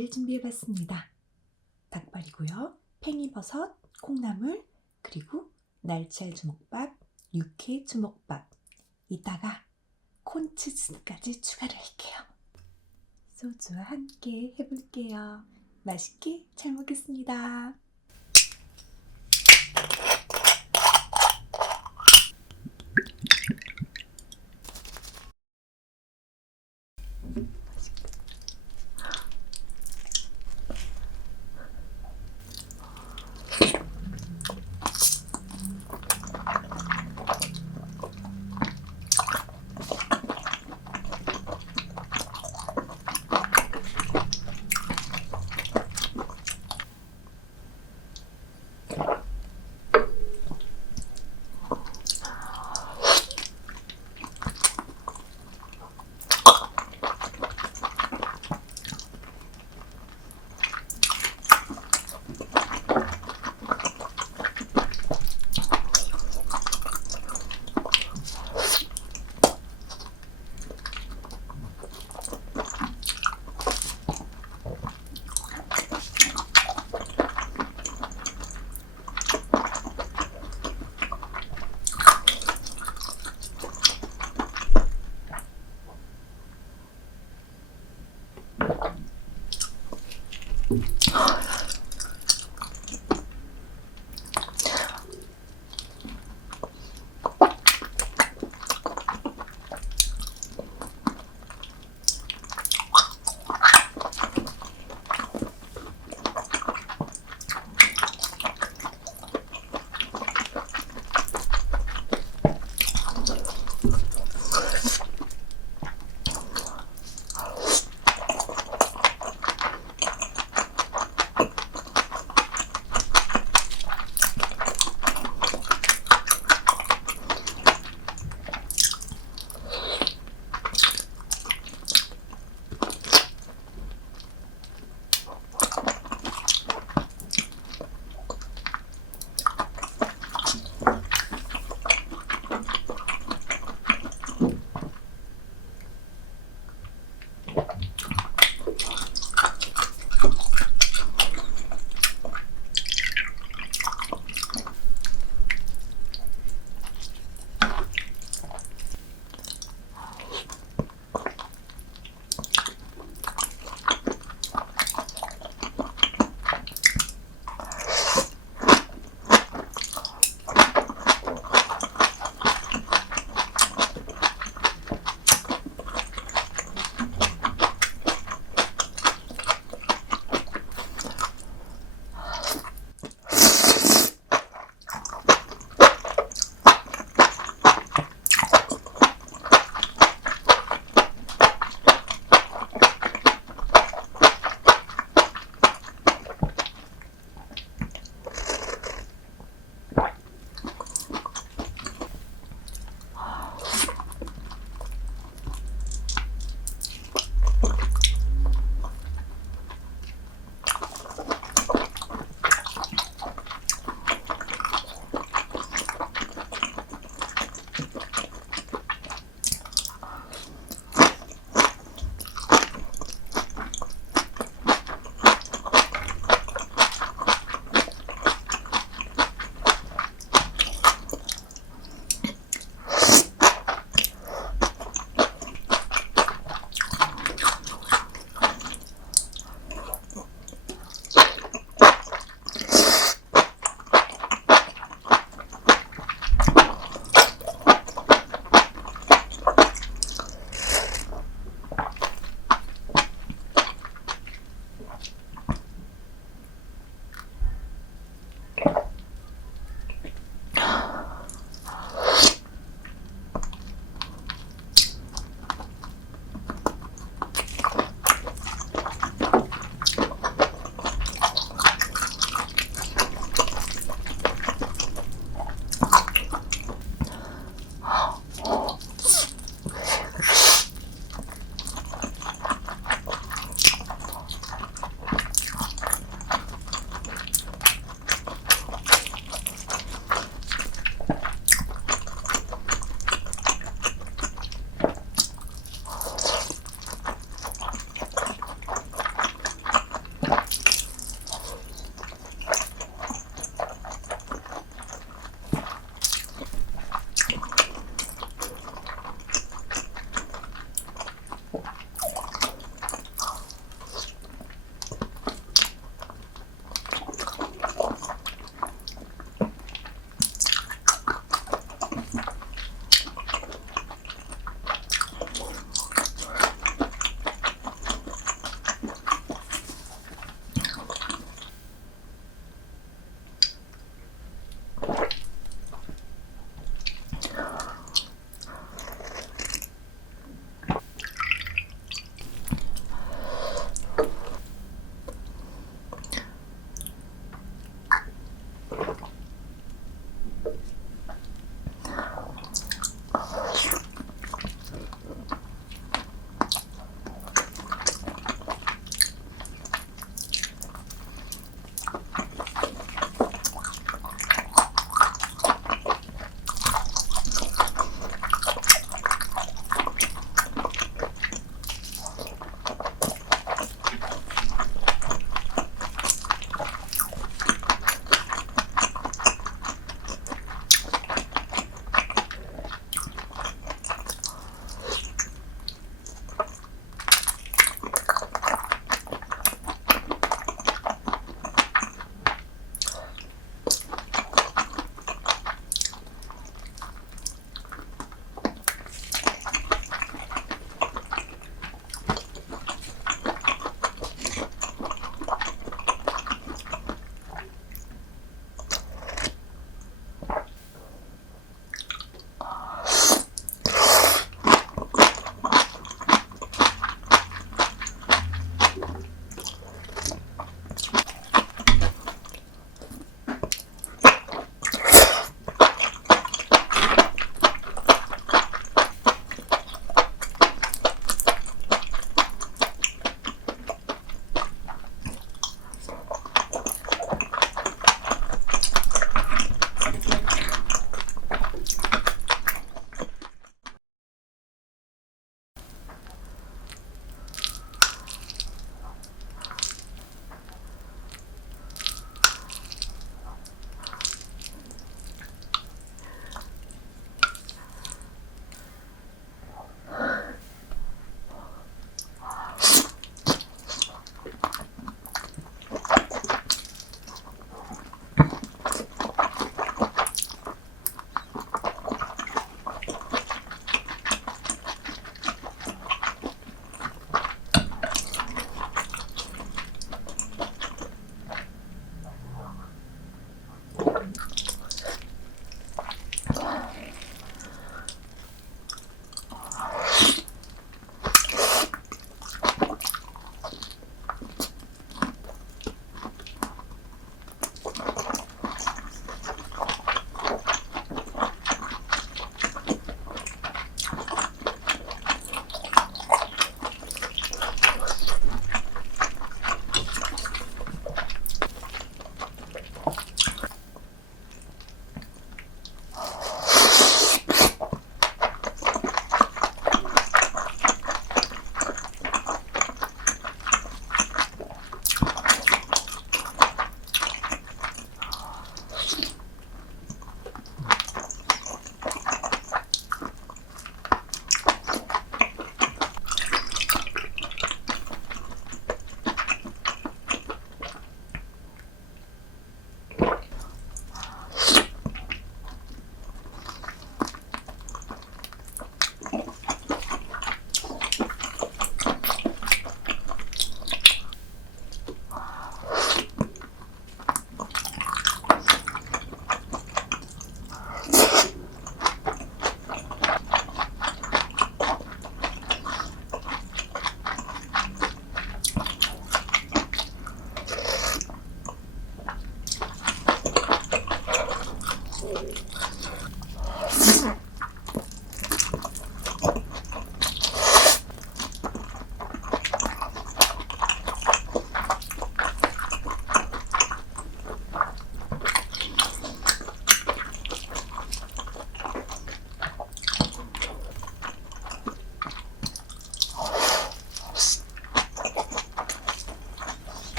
닭발을 준비해봤습니다. 닭발이고요. 팽이버섯, 콩나물, 그리고 날치알 주먹밥, 육회 주먹밥. 이따가 콘치즈까지 추가를 할게요. 소주와 함께 해볼게요. 맛있게 잘 먹겠습니다. Oh,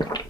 Okay.